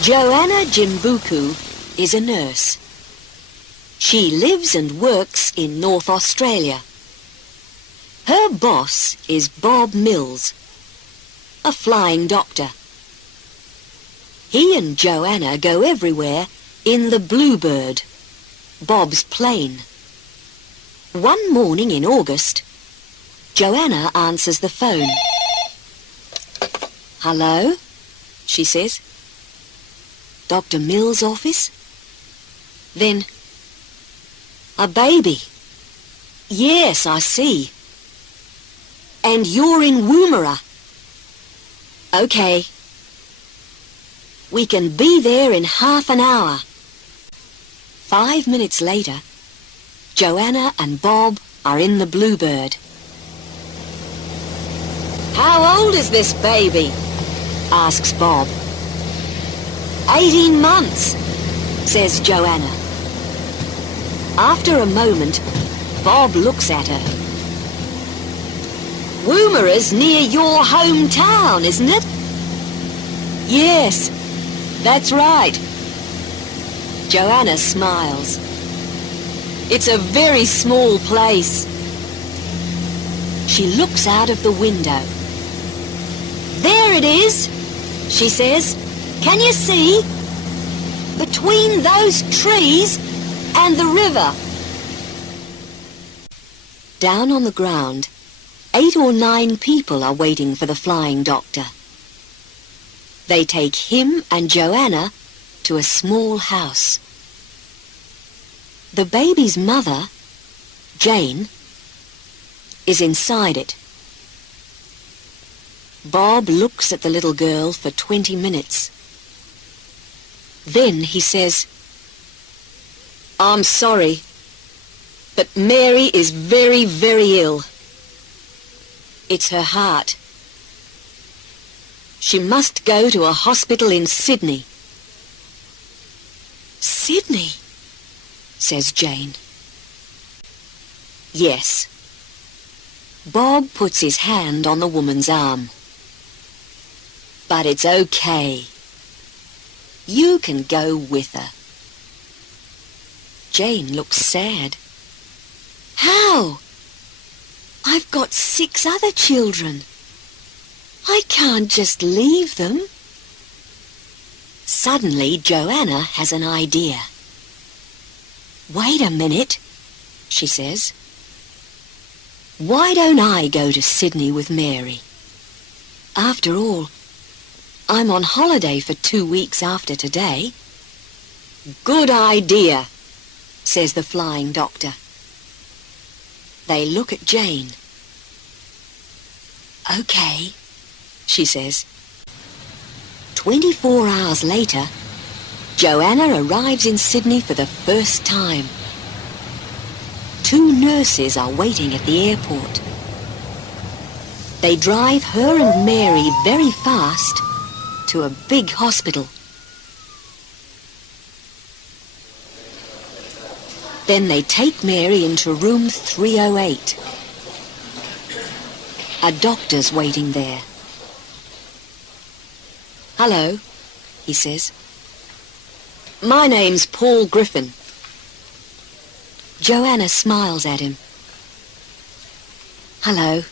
Joanna Jimbuku is a nurse. She lives and works in North Australia. Her boss is Bob Mills, a flying doctor. He and Joanna go everywhere in the Bluebird, Bob's plane. One morning in August, Joanna answers the phone. "Hello?" she says. "Dr. Mills' office?" Then, "A baby. Yes, I see. And you're in Woomera. Okay. We can be there in half an hour." 5 minutes later, Joanna and Bob are in the Bluebird. "How old is this baby?" asks Bob. 18 months, says Joanna. After a moment, Bob looks at her. "Woomera's near your hometown, isn't it?" "Yes, that's right." Joanna smiles. "It's a very small place." She looks out of the window. "There it is," she says. "Can you see? Between those trees and the river." Down on the ground, 8 or 9 people are waiting for the flying doctor. They take him and Joanna to a small house. The baby's mother, Jane, is inside it. Bob looks at the little girl for 20 minutes. Then he says, "I'm sorry, but Mary is very, very ill. It's her heart. She must go to a hospital in Sydney." "Sydney?" says Jane. "Yes." Bob puts his hand on the woman's arm. "But it's okay. You can go with her." Jane looks sad. "How? I've got 6 other children. I can't just leave them." Suddenly, Joanna has an idea. "Wait a minute," she says. "Why don't I go to Sydney with Mary? After all, I'm on holiday for 2 weeks after today." "Good idea," says the flying doctor. They look at Jane. "Okay," she says. 24 hours later, Joanna arrives in Sydney for the first time. 2 nurses are waiting at the airport. They drive her and Mary very fast to a big hospital. Then they take Mary into room 308. A doctor's waiting there. "Hello," he says. "My name's Paul Griffin." Joanna smiles at him. "Hello."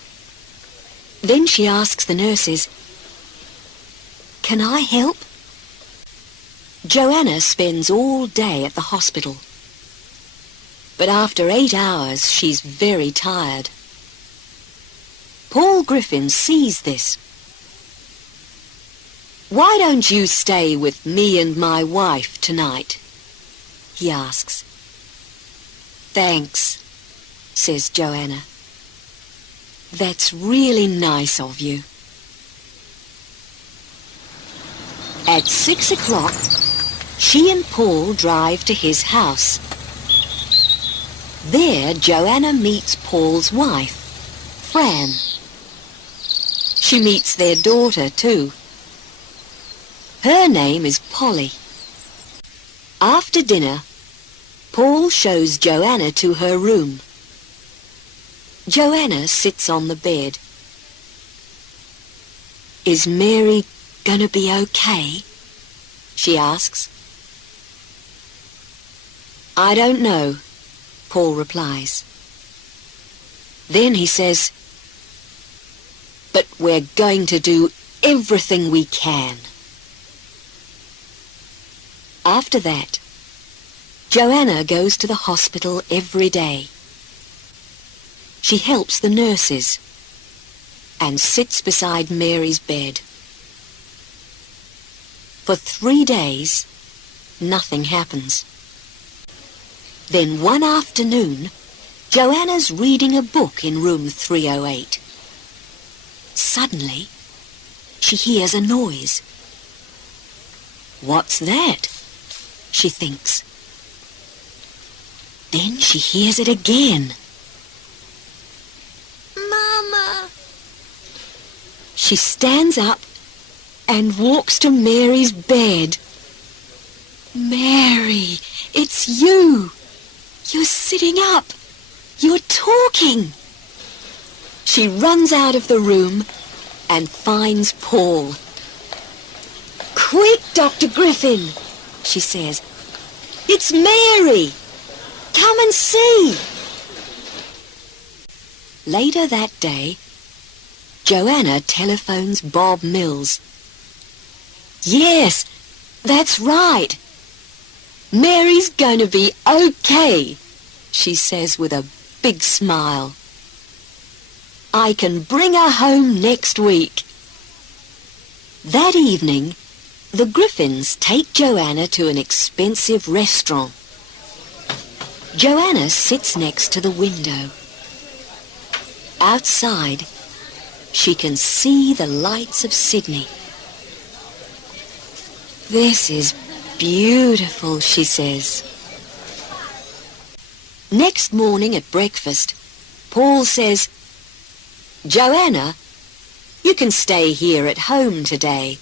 Then she asks the nurses, "Can I help?" Joanna spends all day at the hospital. But after 8 hours, she's very tired. Paul Griffin sees this. "Why don't you stay with me and my wife tonight?" he asks. "Thanks," says Joanna. "That's really nice of you." At 6 o'clock, she and Paul drive to his house. There, Joanna meets Paul's wife, Fran. She meets their daughter, too. Her name is Polly. After dinner, Paul shows Joanna to her room. Joanna sits on the bed. "Is Mary gonna be okay?" she asks. I don't know, Paul replies. Then he says, but we're going to do everything we can. After that, Joanna goes to the hospital every day. She helps the nurses and sits beside Mary's bed. For 3 days, nothing happens. Then one afternoon, Joanna's reading a book in room 308. Suddenly, she hears a noise. What's that? She thinks. Then she hears it again. Mama! She stands up and walks to Mary's bed. Mary, it's you! You're sitting up. You're talking. She runs out of the room and finds Paul. Quick, Dr. Griffin, she says. It's Mary. Come and see. Later that day, Joanna telephones Bob Mills. Yes, that's right. Mary's going to be okay, she says with a big smile. I can bring her home next week. That evening, the Griffins take Joanna to an expensive restaurant. Joanna sits next to the window. Outside, she can see the lights of Sydney. This is beautiful, she says. Next morning at breakfast, Paul says, Joanna, you can stay here at home today.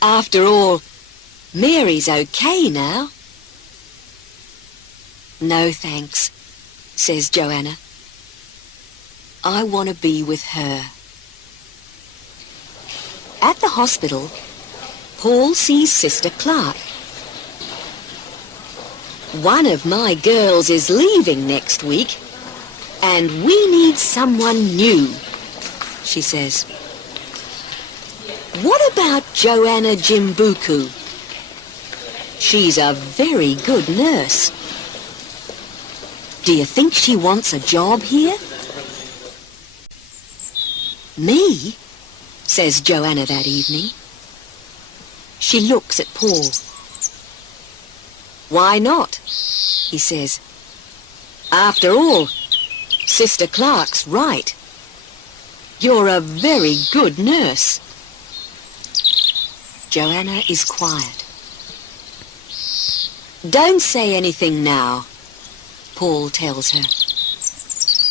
After all, Mary's okay now. No thanks, says Joanna. I want to be with her. At the hospital, Paul sees Sister Clark. One of my girls is leaving next week, and we need someone new, she says. What about Joanna Jimbuku? She's a very good nurse. Do you think she wants a job here? Me? Says Joanna that evening. She looks at Paul. Why not? He says. After all, Sister Clark's right. You're a very good nurse. Joanna is quiet. Don't say anything now, Paul tells her.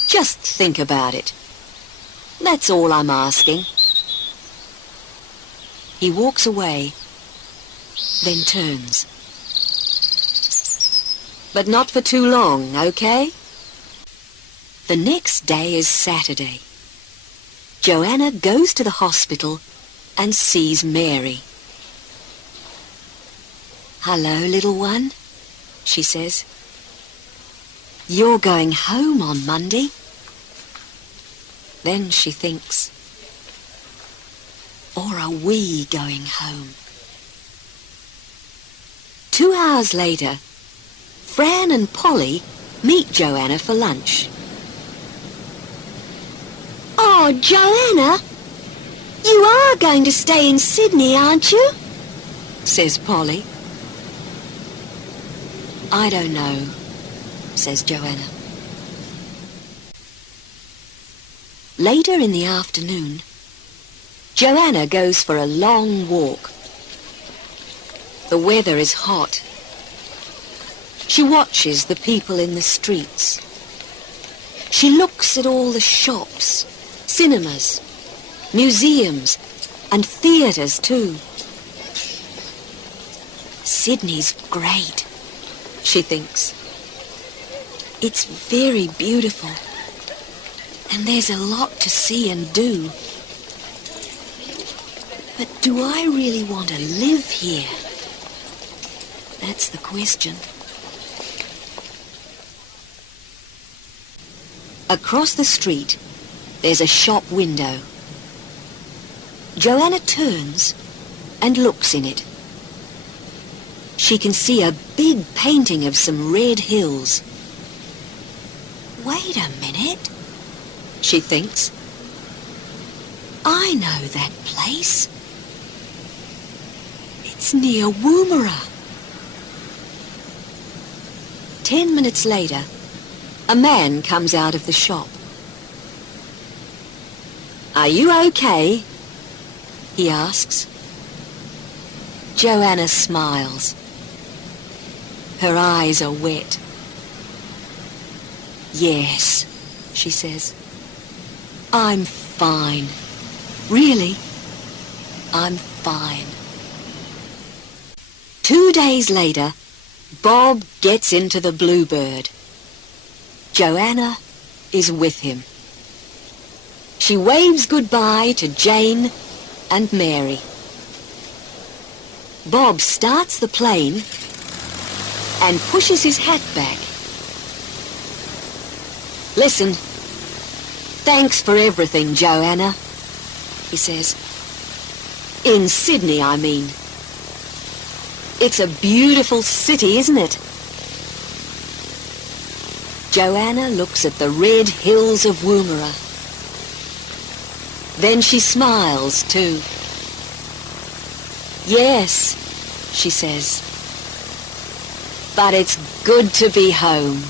Just think about it. That's all I'm asking. He walks away, then turns. But not for too long, okay? The next day is Saturday. Joanna goes to the hospital and sees Mary. Hello, little one, she says. You're going home on Monday. Then she thinks, or are we going home? 2 hours later, Fran and Polly meet Joanna for lunch. Oh, Joanna, you are going to stay in Sydney, aren't you? Says Polly. I don't know, says Joanna. Later in the afternoon, Joanna goes for a long walk. The weather is hot. She watches the people in the streets. She looks at all the shops, cinemas, museums, and theatres too. Sydney's great, she thinks. It's very beautiful, and there's a lot to see and do. But do I really want to live here? That's the question. Across the street, there's a shop window. Joanna turns and looks in it. She can see a big painting of some red hills. Wait a minute, she thinks. I know that place. It's near Woomera. 10 minutes later, a man comes out of the shop. Are you okay? He asks. Joanna smiles. Her eyes are wet. Yes, she says. I'm fine. Really, I'm fine. 2 days later, Bob gets into the Bluebird. Joanna is with him. She waves goodbye to Jane and Mary. Bob starts the plane and pushes his hat back. Listen, thanks for everything, Joanna, he says. In Sydney, I mean. It's a beautiful city, isn't it? Joanna looks at the red hills of Woomera. Then she smiles too. Yes, she says, but it's good to be home.